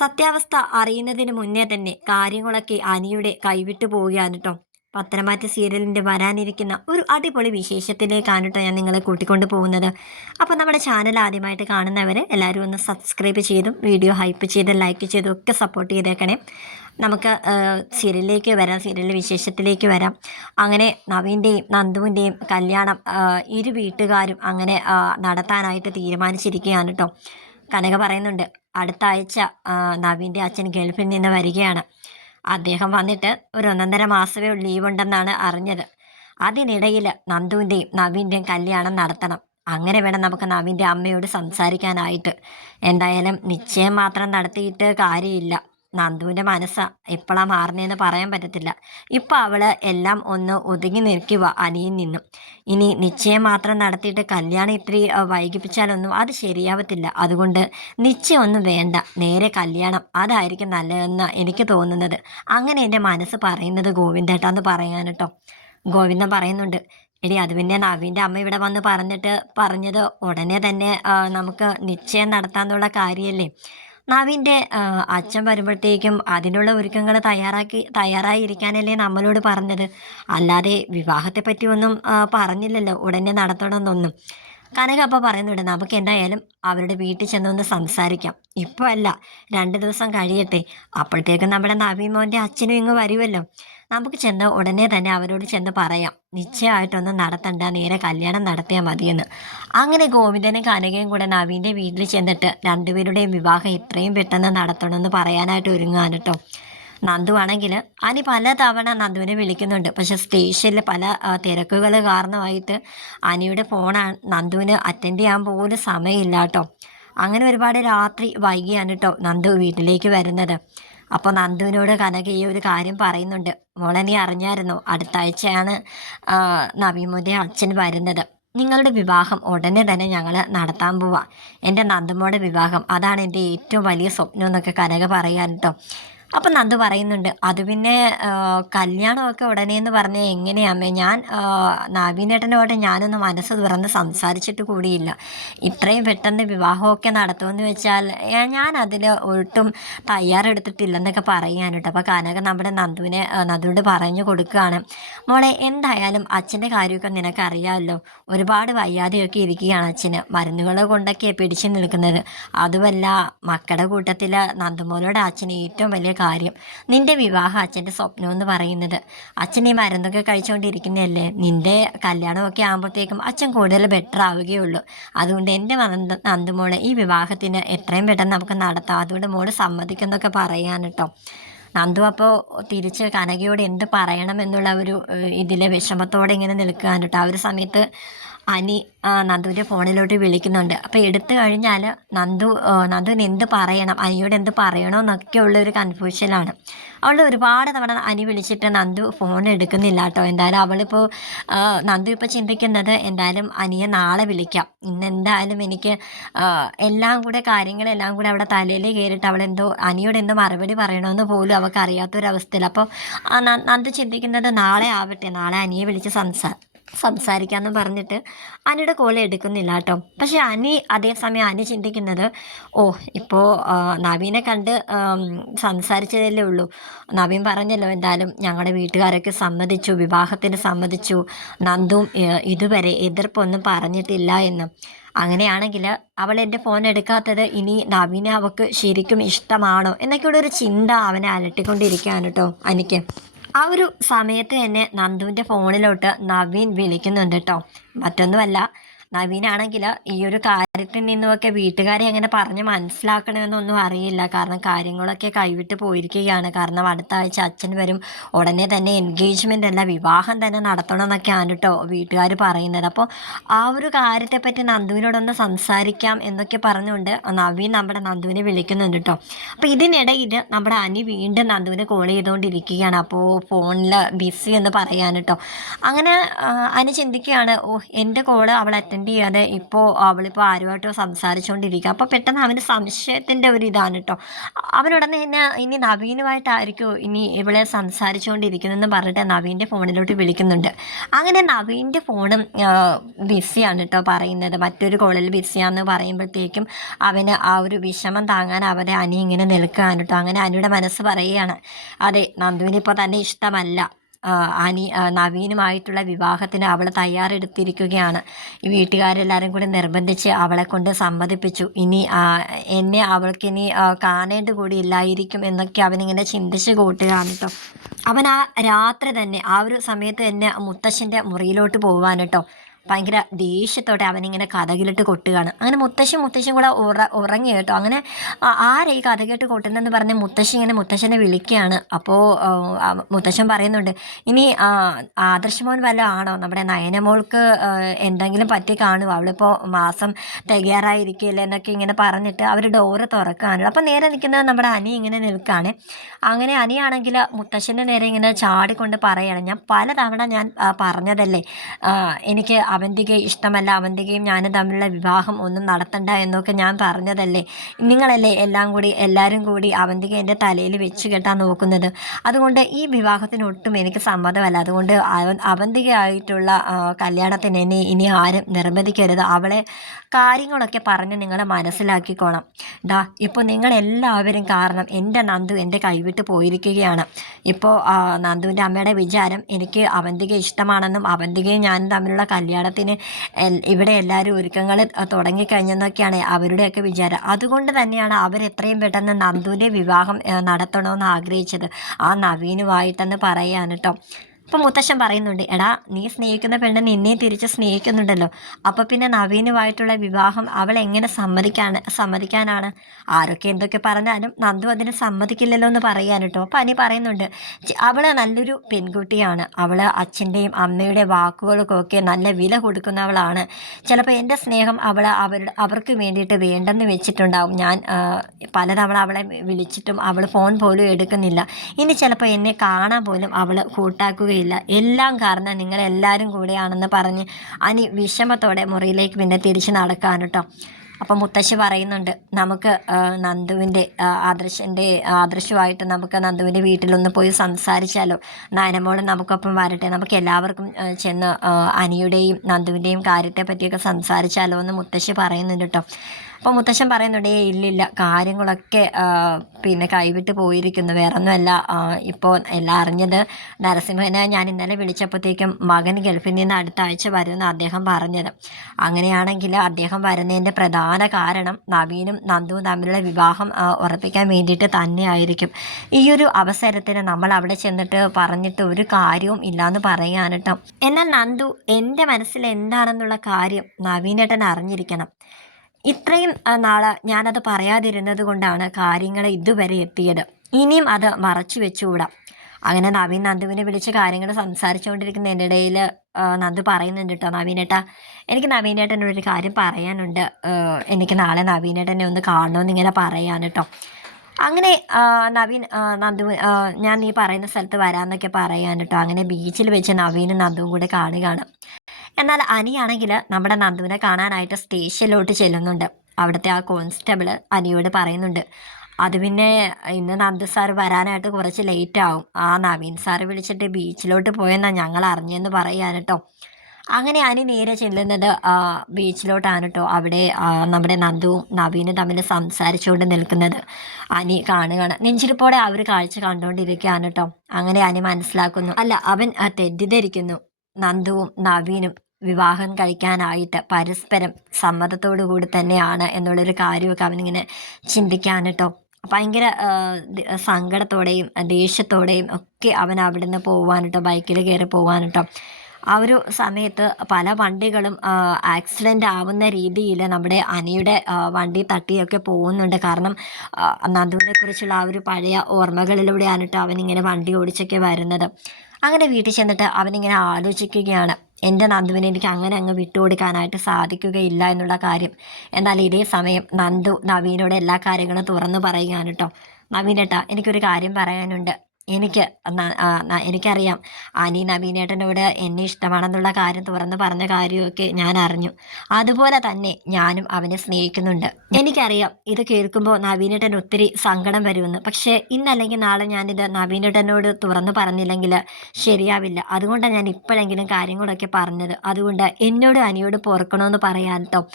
സത്യാവസ്ഥ അറിയുന്നതിന് മുന്നേ തന്നെ കാര്യങ്ങളൊക്കെ അനിയുടെ കൈവിട്ടു പോവുകയാണ് കേട്ടോ. പത്തരമാറ്റ് സീരിയലിൻ്റെ വരാനിരിക്കുന്ന ഒരു അടിപൊളി വിശേഷത്തിലേക്കാണ് കേട്ടോ ഞാൻ നിങ്ങളെ കൂട്ടിക്കൊണ്ട് പോകുന്നത്. അപ്പോൾ നമ്മുടെ ചാനൽ ആദ്യമായിട്ട് കാണുന്നവർ എല്ലാവരും ഒന്ന് സബ്സ്ക്രൈബ് ചെയ്തും വീഡിയോ ഹൈപ്പ് ചെയ്ത് ലൈക്ക് ചെയ്തും ഒക്കെ സപ്പോർട്ട് ചെയ്തേക്കണേ. നമുക്ക് സീരിയലിലേക്ക് വരാം, സീരിയലിലെ വിശേഷത്തിലേക്ക് വരാം. അങ്ങനെ നവീൻ്റെയും നന്ദുവിൻ്റെയും കല്യാണം ഇരു വീട്ടുകാരും അങ്ങനെ നടത്താനായിട്ട് തീരുമാനിച്ചിരിക്കുകയാണ് കേട്ടോ. കനക പറയുന്നുണ്ട്, അടുത്ത ആഴ്ച നവീൻ്റെ അച്ഛൻ ഗൾഫിൽ നിന്ന് വരികയാണ്. അദ്ദേഹം വന്നിട്ട് ഒരു 1.5 മാസമേ ലീവ് ഉണ്ടെന്നാണ് അറിഞ്ഞത്. അതിനിടയിൽ നന്ദുവിൻ്റെയും നവീൻ്റെയും കല്യാണം നടത്തണം. അങ്ങനെ വേണം നമുക്ക് നവീൻ്റെ അമ്മയോട് സംസാരിക്കാനായിട്ട്. എന്തായാലും നിശ്ചയം മാത്രം നടത്തിയിട്ട് കാര്യമില്ല. നന്ദുവിൻ്റെ മനസ്സാ എപ്പോഴാണ് മാറുന്നതെന്ന് പറയാൻ പറ്റത്തില്ല. ഇപ്പം അവൾ എല്ലാം ഒന്ന് ഒതുങ്ങി നിൽക്കുക അനിയിൽ നിന്നും. ഇനി നിശ്ചയം മാത്രം നടത്തിയിട്ട് കല്യാണം ഇത്തിരി വൈകിപ്പിച്ചാലൊന്നും അത് ശരിയാവത്തില്ല. അതുകൊണ്ട് നിശ്ചയമൊന്നും വേണ്ട, നേരെ കല്യാണം, അതായിരിക്കും നല്ലതെന്ന് എനിക്ക് തോന്നുന്നത്. അങ്ങനെ എൻ്റെ മനസ്സ് പറയുന്നത് ഗോവിന്ദേട്ടാന്ന് പറയാൻ കേട്ടോ. ഗോവിന്ദൻ പറയുന്നുണ്ട്, എടി അത് പിന്നെ നവീൻ്റെ അമ്മ ഇവിടെ വന്ന് പറഞ്ഞത് ഉടനെ തന്നെ നമുക്ക് നിശ്ചയം നടത്താന്നുള്ള കാര്യമല്ലേ. നവീൻ്റെ അച്ഛൻ വരുമ്പോഴത്തേക്കും അതിനുള്ള ഒരുക്കങ്ങൾ തയ്യാറായിരിക്കാനല്ലേ നമ്മളോട് പറഞ്ഞത്. അല്ലാതെ വിവാഹത്തെപ്പറ്റി ഒന്നും പറഞ്ഞില്ലല്ലോ ഉടനെ നടത്തണമെന്നൊന്നും. കനക അപ്പോൾ പറയുന്നുണ്ട്, നമുക്ക് എന്തായാലും അവരുടെ വീട്ടിൽ ചെന്നൊന്ന് സംസാരിക്കാം. ഇപ്പോൾ അല്ല, 2 ദിവസം കഴിയട്ടെ. അപ്പോഴത്തേക്കും നമ്മുടെ നവീൻ മോൻ്റെ അച്ഛനും ഇങ്ങ് വരുമല്ലോ. നമുക്ക് ചെന്ന് ഉടനെ തന്നെ അവരോട് ചെന്ന് പറയാം, നിശ്ചയമായിട്ടൊന്നും നടത്തണ്ട, നേരെ കല്യാണം നടത്തിയാൽ മതിയെന്ന്. അങ്ങനെ ഗോവിന്ദനും കനകയും കൂടെ നവീൻ്റെ വീട്ടിൽ ചെന്നിട്ട് രണ്ടുപേരുടെയും വിവാഹം എത്രയും പെട്ടെന്ന് നടത്തണമെന്ന് പറയാനായിട്ട് ഒരുങ്ങാൻ കേട്ടോ. നന്ദു ആണെങ്കിൽ അനി പല തവണ നന്ദുവിനെ വിളിക്കുന്നുണ്ട്. പക്ഷെ സ്റ്റേഷനിൽ പല തിരക്കുകൾ കാരണമായിട്ട് അനിയുടെ ഫോണാണ് നന്ദുവിന് അറ്റൻഡ് ചെയ്യാൻ പോലും സമയമില്ല കേട്ടോ. അങ്ങനെ ഒരുപാട് രാത്രി വൈകിയാണ് കേട്ടോ നന്ദു വീട്ടിലേക്ക് വരുന്നത്. അപ്പോൾ നന്ദുവിനോട് കനക ഈ ഒരു കാര്യം പറയുന്നുണ്ട്, മോളെ നീ അറിഞ്ഞായിരുന്നോ, അടുത്ത ആഴ്ചയാണ് നവീമുൻ്റെ അച്ഛൻ വരുന്നത്. നിങ്ങളുടെ വിവാഹം ഉടനെ തന്നെ ഞങ്ങൾ നടത്താൻ പോവാം. എൻ്റെ നന്ദുമോടെ വിവാഹം, അതാണ് എൻ്റെ ഏറ്റവും വലിയ സ്വപ്നം എന്നൊക്കെ കനക പറയാൻ കേട്ടോ. അപ്പം നന്ദു പറയുന്നുണ്ട്, അത് പിന്നെ കല്യാണമൊക്കെ ഉടനെ എന്ന് പറഞ്ഞാൽ എങ്ങനെയാമ്മേ, ഞാൻ നവീനേട്ടനോട് ഞാനൊന്ന് മനസ്സ് തുറന്ന് സംസാരിച്ചിട്ട് കൂടിയില്ല. ഇത്രയും പെട്ടെന്ന് വിവാഹമൊക്കെ നടത്തുമെന്ന് വെച്ചാൽ ഞാൻ അതിൽ ഒട്ടും തയ്യാറെടുത്തിട്ടില്ലെന്നൊക്കെ പറയാൻ കേട്ടോ. അപ്പോൾ കനക നമ്മുടെ നന്ദുവിനോട് പറഞ്ഞു കൊടുക്കുകയാണ്, മോളെ എന്തായാലും അച്ഛൻ്റെ കാര്യമൊക്കെ നിനക്കറിയാമല്ലോ, ഒരുപാട് വയ്യാതെയൊക്കെ ഇരിക്കുകയാണ് അച്ഛന്, മരുന്നുകൾ കൊണ്ടൊക്കെ പിടിച്ചു നിൽക്കുന്നത്. അതുമല്ല മക്കളുടെ കൂട്ടത്തിൽ നന്ദുമോളുടെ അച്ഛന് ഏറ്റവും വലിയ കാര്യം നിന്റെ വിവാഹം അച്ഛൻ്റെ സ്വപ്നം എന്ന് പറയുന്നത്. അച്ഛൻ ഈ മരുന്നൊക്കെ കഴിച്ചുകൊണ്ടിരിക്കുന്നതല്ലേ, നിന്റെ കല്യാണമൊക്കെ ആകുമ്പോഴത്തേക്കും അച്ഛൻ കൂടുതൽ ബെറ്റർ ആവുകയുള്ളൂ. അതുകൊണ്ട് എൻ്റെ നന്ദുമോളെ ഈ വിവാഹത്തിന് എത്രയും പെട്ടെന്ന് നമുക്ക് നടത്താം, അതുകൊണ്ട് മോള് സമ്മതിക്കുന്നൊക്കെ പറയാൻ കേട്ടോ. നന്ദു അപ്പോൾ തിരിച്ച് കനകയോട് എന്ത് പറയണമെന്നുള്ള ഒരു ഇതിലെ വിഷമത്തോടെ ഇങ്ങനെ നിൽക്കുകയാണ് കേട്ടോ. ആ ഒരു സമയത്ത് അനി നന്ദുവിൻ്റെ ഫോണിലോട്ട് വിളിക്കുന്നുണ്ട്. അപ്പോൾ എടുത്തു കഴിഞ്ഞാൽ നന്ദുവിന് എന്ത് പറയണം, അനിയോട് എന്ത് പറയണമെന്നൊക്കെ ഉള്ളൊരു കൺഫ്യൂഷനിലാണ്. അവൾ ഒരുപാട് തവണ അനി വിളിച്ചിട്ട് നന്ദു ഫോൺ എടുക്കുന്നില്ല കേട്ടോ. എന്തായാലും അവളിപ്പോൾ നന്ദു ഇപ്പോൾ ചിന്തിക്കുന്നത്, എന്തായാലും അനിയെ നാളെ വിളിക്കാം, ഇന്ന് എന്തായാലും എനിക്ക് കാര്യങ്ങളെല്ലാം കൂടെ അവിടെ തലയിൽ കയറിയിട്ട് അവളെന്തോ അനിയോട് എന്തോ മറുപടി പറയണമെന്ന് പോലും അവൾക്ക് അറിയാത്തൊരവസ്ഥയിൽ. അപ്പോൾ നന്ദു ചിന്തിക്കുന്നത് നാളെ ആവട്ടെ, നാളെ അനിയെ വിളിച്ച് സംസാരിക്കാമെന്ന് പറഞ്ഞിട്ട് അനിയുടെ കോൾ എടുക്കുന്നില്ല കേട്ടോ. പക്ഷെ അതേസമയം അനി ചിന്തിക്കുന്നത്, ഇപ്പോൾ നവീനെ കണ്ട് സംസാരിച്ചതല്ലേ ഉള്ളൂ, നവീൻ പറഞ്ഞല്ലോ എന്തായാലും ഞങ്ങളുടെ വീട്ടുകാരൊക്കെ സമ്മതിച്ചു, വിവാഹത്തിന് സമ്മതിച്ചു, നന്ദുവും ഇതുവരെ എതിർപ്പൊന്നും പറഞ്ഞിട്ടില്ല എന്ന്. അങ്ങനെയാണെങ്കിൽ അവൾ എൻ്റെ ഫോൺ എടുക്കാത്തത് ഇനി നവീനെ അവൾക്ക് ശരിക്കും ഇഷ്ടമാണോ എന്നൊക്കെയുള്ളൊരു ചിന്ത അവനെ അലട്ടിക്കൊണ്ടിരിക്കുകയാണ് കേട്ടോ എനിക്ക്. ആ ഒരു സമയത്ത് തന്നെ നന്ദുവിൻ്റെ ഫോണിലോട്ട് നവീൻ വിളിക്കുന്നുണ്ട് കേട്ടോ. മറ്റൊന്നുമല്ല, നവീനാണെങ്കിൽ ഈ ഒരു കാര്യത്തിൽ നിന്നുമൊക്കെ വീട്ടുകാരെ എങ്ങനെ പറഞ്ഞ് മനസ്സിലാക്കണമെന്നൊന്നും അറിയില്ല. കാരണം കാര്യങ്ങളൊക്കെ കൈവിട്ട് പോയിരിക്കുകയാണ്. കാരണം അടുത്ത ആഴ്ച അച്ഛൻ വരും, ഉടനെ തന്നെ എൻഗേജ്മെൻ്റ് അല്ല വിവാഹം തന്നെ നടത്തണം എന്നൊക്കെയാണ് കേട്ടോ വീട്ടുകാർ പറയുന്നത്. അപ്പോൾ ആ ഒരു കാര്യത്തെപ്പറ്റി നന്ദുവിനോടൊന്ന് സംസാരിക്കാം എന്നൊക്കെ പറഞ്ഞുകൊണ്ട് നവീൻ നമ്മുടെ നന്ദുവിനെ വിളിക്കുന്നുണ്ട് കേട്ടോ. അപ്പോൾ ഇതിനിടയിൽ നമ്മുടെ അനി വീണ്ടും നന്ദുവിനെ കോൾ ചെയ്തുകൊണ്ടിരിക്കുകയാണ്. അപ്പോൾ ഫോണിൽ ബിസി എന്ന് പറയാൻ കേട്ടോ. അങ്ങനെ അനി ചിന്തിക്കുകയാണ്, എൻ്റെ കോള് അവൾ അറ്റൻഡ് മൈൻഡ് ചെയ്യാതെ ഇപ്പോൾ അവളിപ്പോൾ ആരുമായിട്ടോ സംസാരിച്ചുകൊണ്ടിരിക്കുക. അപ്പോൾ പെട്ടെന്ന് അവന് സംശയത്തിൻ്റെ ഒരു ഇതാണ് കേട്ടോ. അവനുടനെ തന്നെ ഇനി നവീനുമായിട്ടായിരിക്കുമോ ഇനി ഇവളെ സംസാരിച്ചുകൊണ്ടിരിക്കുന്നതെന്ന് പറഞ്ഞിട്ട് നവീൻ്റെ ഫോണിലോട്ട് വിളിക്കുന്നുണ്ട്. അങ്ങനെ നവീൻ്റെ ഫോണും ബിസിയാണ് കേട്ടോ പറയുന്നത്. മറ്റൊരു കോളിൽ ബിസിയാന്ന് പറയുമ്പോഴത്തേക്കും അവന് ആ ഒരു വിഷമം താങ്ങാൻ അവരെ അനി ഇങ്ങനെ നിൽക്കുകയാണ് കേട്ടോ. അങ്ങനെ അനിയുടെ മനസ്സ് പറയുകയാണ്, അതെ നന്ദുവിനിപ്പോൾ തന്നെ ഇഷ്ടമല്ല, അനി നവീനുമായിട്ടുള്ള വിവാഹത്തിന് അവൾ തയ്യാറെടുത്തിരിക്കുകയാണ്. ഈ വീട്ടുകാരെല്ലാവരും കൂടി നിർബന്ധിച്ച് അവളെ കൊണ്ട് സമ്മതിപ്പിച്ചു. ഇനി എന്നെ അവൾക്കിനി കാണേണ്ട കൂടി ഇല്ലായിരിക്കും എന്നൊക്കെ അവനിങ്ങനെ ചിന്തിച്ച് കൂട്ടുകയാണ് കേട്ടോ. അവൻ ആ രാത്രി തന്നെ ആ ഒരു സമയത്ത് തന്നെ മുത്തശ്ശൻ്റെ മുറിയിലോട്ട് പോകാൻ കേട്ടോ. ഭയങ്കര ദേഷ്യത്തോടെ അവനിങ്ങനെ കഥകിലിട്ട് കൊട്ടുകയാണ്. അങ്ങനെ മുത്തശ്ശിയും കൂടെ ഉറങ്ങി കേട്ടോ. അങ്ങനെ ആരെ ഈ കഥകിട്ട് കൊട്ടുന്നതെന്ന് പറഞ്ഞ് മുത്തശ്ശി ഇങ്ങനെ മുത്തശ്ശനെ വിളിക്കുകയാണ്. അപ്പോൾ മുത്തശ്ശൻ പറയുന്നുണ്ട്, ഇനി ആദർശമോൻ വല്ലതും ആണോ, നമ്മുടെ നയനമോൾക്ക് എന്തെങ്കിലും പറ്റി കാണുമോ, അവളിപ്പോൾ മാസം തികയാറായിരിക്കില്ല എന്നൊക്കെ ഇങ്ങനെ പറഞ്ഞിട്ട് അവർ ഡോറ് തുറക്കുകയാണ്. അപ്പോൾ നേരെ നിൽക്കുന്നത് നമ്മുടെ അനി ഇങ്ങനെ നിൽക്കുകയാണ്. അങ്ങനെ അനിയാണെങ്കിൽ മുത്തശ്ശൻ്റെ നേരെ ഇങ്ങനെ ചാടിക്കൊണ്ട് പറയുകയാണ്, ഞാൻ പലതവണ ഞാൻ പറഞ്ഞതല്ലേ എനിക്ക് അവന്തികയെ ഇഷ്ടമല്ല, അവന്തികയും ഞാനും തമ്മിലുള്ള വിവാഹം ഒന്നും നടത്തണ്ട എന്നൊക്കെ ഞാൻ പറഞ്ഞതല്ലേ. നിങ്ങളല്ലേ എല്ലാവരും കൂടി അവന്തിക എൻ്റെ തലയിൽ വെച്ച് കെട്ടാൻ നോക്കുന്നത്. അതുകൊണ്ട് ഈ വിവാഹത്തിന് ഒട്ടും എനിക്ക് സമ്മതമല്ല. അതുകൊണ്ട് അവന്തികയായിട്ടുള്ള കല്യാണത്തിന് എന്നെ ഇനി ആരും നിർബന്ധിക്കരുത്. അവളെ കാര്യങ്ങളൊക്കെ പറഞ്ഞ് നിങ്ങൾ മനസ്സിലാക്കിക്കോണം. ഇപ്പോൾ നിങ്ങളെല്ലാവരും കാരണം എൻ്റെ നന്ദു എൻ്റെ കൈവിട്ട് പോയിരിക്കുകയാണ്. ഇപ്പോൾ നന്ദുവിൻ്റെ അമ്മയുടെ വിചാരം എനിക്ക് അവന്തിക ഇഷ്ടമാണെന്നും അവന്തികയും ഞാനും തമ്മിലുള്ള കല്യാണത്തിന് ഇവിടെ എല്ലാവരും ഒരുക്കങ്ങൾ തുടങ്ങിക്കഴിഞ്ഞെന്നൊക്കെയാണ് അവരുടെയൊക്കെ വിചാരം. അതുകൊണ്ട് തന്നെയാണ് അവരെത്രയും പെട്ടെന്ന് നന്ദുവിൻ്റെ വിവാഹം നടത്തണമെന്ന് ആഗ്രഹിച്ചത്, ആ നവീനുമായിട്ടെന്ന് പറയാൻ കേട്ടോ. അപ്പം മുത്തശ്ശൻ പറയുന്നുണ്ട്, എടാ നീ സ്നേഹിക്കുന്ന പെണ്ണ് നിന്നെ തിരിച്ച് സ്നേഹിക്കുന്നുണ്ടല്ലോ, അപ്പോൾ പിന്നെ നവീനുമായിട്ടുള്ള വിവാഹം അവൾ എങ്ങനെ സമ്മതിക്കാനാണ്? ആരൊക്കെ എന്തൊക്കെ പറഞ്ഞാലും നന്ദു അതിന് സമ്മതിക്കില്ലല്ലോ എന്ന് പറയാൻ കേട്ടോ. അപ്പം അനി പറയുന്നുണ്ട്, അവൾ നല്ലൊരു പെൺകുട്ടിയാണ്, അവൾ അച്ഛൻ്റെയും അമ്മയുടെ വാക്കുകൾക്കൊക്കെ നല്ല വില കൊടുക്കുന്നവളാണ്. ചിലപ്പോൾ എൻ്റെ സ്നേഹം അവർക്ക് വേണ്ടിയിട്ട് വേണ്ടെന്ന് വെച്ചിട്ടുണ്ടാവും. ഞാൻ പലതവണ അവളെ വിളിച്ചിട്ടും അവൾ ഫോൺ പോലും എടുക്കുന്നില്ല. ഇനി ചിലപ്പോൾ എന്നെ കാണാൻ പോലും അവൾ കൂട്ടാക്കുകയില്ല. എല്ലാം കാരണം നിങ്ങളെല്ലാവരും കൂടെയാണെന്ന് പറഞ്ഞ് അനി വിഷമത്തോടെ മുറിയിലേക്ക് പിന്നെ തിരിച്ച് നടക്കാൻ കേട്ടോ. അപ്പം മുത്തശ്ശി പറയുന്നുണ്ട്, നമുക്ക് നന്ദുവിൻ്റെ ആദർശമായിട്ട് നമുക്ക് നന്ദുവിൻ്റെ വീട്ടിലൊന്ന് പോയി സംസാരിച്ചാലോ, നയനമോളും നമുക്കൊപ്പം വരട്ടെ, നമുക്ക് എല്ലാവർക്കും ചെന്ന് അനിയുടെയും നന്ദുവിൻ്റെയും കാര്യത്തെ പറ്റിയൊക്കെ സംസാരിച്ചാലോ എന്ന് മുത്തശ്ശി പറയുന്നുണ്ട് കേട്ടോ. അപ്പോൾ മുത്തശ്ശൻ പറയുന്നുണ്ട്, ഇല്ലില്ല, കാര്യങ്ങളൊക്കെ പിന്നെ കൈവിട്ട് പോയിരിക്കുന്നു, വേറൊന്നുമല്ല. ഇപ്പോൾ എല്ലാം അറിഞ്ഞത് നരസിംഹനെ ഞാൻ ഇന്നലെ വിളിച്ചപ്പോഴത്തേക്കും മകൻ ഗൾഫിൽ നിന്ന് അടുത്ത ആഴ്ച വരുമെന്ന് അദ്ദേഹം പറഞ്ഞത്. അങ്ങനെയാണെങ്കിൽ അദ്ദേഹം വരുന്നതിൻ്റെ പ്രധാന കാരണം നവീനും നന്ദുവും തമ്മിലുള്ള വിവാഹം ഉറപ്പിക്കാൻ വേണ്ടിയിട്ട് തന്നെയായിരിക്കും. ഈ ഒരു അവസരത്തിന് നമ്മൾ അവിടെ ചെന്നിട്ട് പറഞ്ഞിട്ട് ഒരു കാര്യവും ഇല്ലയെന്ന് പറയാൻ കേട്ടോ. എന്നാൽ നന്ദു എൻ്റെ മനസ്സിൽ എന്താണെന്നുള്ള കാര്യം നവീനേട്ടൻ അറിഞ്ഞിരിക്കണം. ഇത്രയും നാൾ ഞാനത് പറയാതിരുന്നത് കൊണ്ടാണ് കാര്യങ്ങൾ ഇതുവരെ എത്തിയത്. ഇനിയും അത് മറച്ചു വെച്ചുകൂടാ. അങ്ങനെ നവീൻ നന്ദുവിനെ വിളിച്ച് കാര്യങ്ങൾ സംസാരിച്ചുകൊണ്ടിരിക്കുന്നതിൻ്റെ ഇടയിൽ നന്ദു പറയുന്നുണ്ട് കേട്ടോ, നവീനേട്ടാ എനിക്ക് നവീനേട്ടനോടൊരു കാര്യം പറയാനുണ്ട്, എനിക്ക് നാളെ നവീനേട്ടനെ ഒന്ന് കാണണമെന്ന് ഇങ്ങനെ പറയാൻ കേട്ടോ. അങ്ങനെ നന്ദു ഞാൻ നീ പറയുന്ന സ്ഥലത്ത് വരാമെന്നൊക്കെ പറയാൻ കേട്ടോ. അങ്ങനെ ബീച്ചിൽ വെച്ച് നവീനും നന്ദുവും കൂടെ കാണുകയാണ്. എന്നാൽ അനിയാണെങ്കിൽ നമ്മുടെ നന്ദുവിനെ കാണാനായിട്ട് സ്റ്റേഷനിലോട്ട് ചെല്ലുന്നുണ്ട്. അവിടുത്തെ ആ കോൺസ്റ്റബിൾ അനിയോട് പറയുന്നുണ്ട്, അത് പിന്നെ ഇന്ന് നന്ദു സാർ വരാനായിട്ട് കുറച്ച് ലേറ്റ് ആവും, ആ നവീൻ സാറ് വിളിച്ചിട്ട് ബീച്ചിലോട്ട് പോയെന്നാണ് ഞങ്ങൾ അറിഞ്ഞെന്ന് പറയാൻ കേട്ടോ. അങ്ങനെ അനി നേരെ ചെല്ലുന്നത് ബീച്ചിലോട്ടാണ് കേട്ടോ. അവിടെ നമ്മുടെ നന്ദുവും നവീനും തമ്മിൽ സംസാരിച്ചുകൊണ്ട് നിൽക്കുന്നത് അനി കാണുകയാണ്. നെഞ്ചിരിപ്പോടെ അവർ കാഴ്ച കണ്ടുകൊണ്ടിരിക്കുകയാണ് കേട്ടോ. അങ്ങനെ അനി മനസ്സിലാക്കുന്നു, അല്ല അവൻ തെറ്റിദ്ധരിക്കുന്നു, നന്ദുവും നവീനും വിവാഹം കഴിക്കാനായിട്ട് പരസ്പരം സമ്മതത്തോടു കൂടി തന്നെയാണ് എന്നുള്ളൊരു കാര്യമൊക്കെ അവനിങ്ങനെ ചിന്തിക്കാൻ കേട്ടോ. ഭയങ്കര സങ്കടത്തോടെയും ദേഷ്യത്തോടെയും ഒക്കെ അവൻ അവിടെ നിന്ന് പോകാൻ കേട്ടോ, ബൈക്കിൽ കയറി പോകാൻ കേട്ടോ. ആ ഒരു സമയത്ത് പല വണ്ടികളും ആക്സിഡൻ്റ് ആവുന്ന രീതിയിൽ നമ്മുടെ അനിയുടെ വണ്ടി തട്ടിയൊക്കെ പോകുന്നുണ്ട്. കാരണം നന്ദുവിനെ കുറിച്ചുള്ള ആ ഒരു പഴയ ഓർമ്മകളിലൂടെയാണ് കേട്ടോ അവനിങ്ങനെ വണ്ടി ഓടിച്ചൊക്കെ വരുന്നത്. അങ്ങനെ വീട്ടിൽ ചെന്നിട്ട് അവനിങ്ങനെ ആലോചിക്കുകയാണ്, എൻ്റെ നന്ദുവിനെ എനിക്ക് അങ്ങനെ അങ്ങ് വിട്ടുകൊടുക്കാനായിട്ട് സാധിക്കുകയില്ല എന്നുള്ള കാര്യം. എന്നാൽ ഇതേ സമയം നന്ദു നവീനോട് എല്ലാ കാര്യങ്ങളും തുറന്നു പറയുകയാണ് കേട്ടോ. നവീനേട്ടാ എനിക്കൊരു കാര്യം പറയാനുണ്ട്, എനിക്ക് എനിക്കറിയാം അനി നവീനേട്ടനോട് എന്നെ ഇഷ്ടമാണെന്നുള്ള കാര്യം തുറന്ന് പറഞ്ഞ കാര്യമൊക്കെ ഞാൻ അറിഞ്ഞു. അതുപോലെ തന്നെ ഞാനും അവനെ സ്നേഹിക്കുന്നുണ്ട്. എനിക്കറിയാം ഇത് കേൾക്കുമ്പോൾ നവീനേട്ടൻ ഒത്തിരി സങ്കടം വരുമെന്ന്. പക്ഷേ ഇന്നല്ലെങ്കിൽ നാളെ ഞാനിത് നവീനേട്ടനോട് തുറന്ന് പറഞ്ഞില്ലെങ്കിൽ ശരിയാവില്ല. അതുകൊണ്ടാണ് ഞാൻ ഇപ്പോഴെങ്കിലും കാര്യങ്ങളൊക്കെ പറഞ്ഞത്. അതുകൊണ്ട് എന്നോടും അനിയോട് പൊറുക്കണമെന്ന് പറയാൻ ട്ടോ.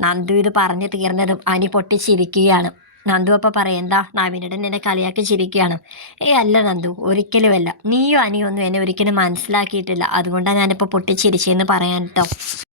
നന്ദു ഇത് പറഞ്ഞു തീർന്നതും അനി പൊട്ടിച്ചിരിക്കുകയാണ്. നന്ദു അപ്പം പറയും, എന്താ നവീനേട്ടൻ എന്നെ കളിയാക്കി ചിരിക്കുകയാണ്? അല്ല നന്ദു, ഒരിക്കലുമല്ല. നീയും അനിയൊന്നും എന്നെ ഒരിക്കലും മനസ്സിലാക്കിയിട്ടില്ല. അതുകൊണ്ടാണ് ഞാനിപ്പോൾ പൊട്ടിച്ചിരിച്ചെന്ന് പറയാൻ ട്ടോ.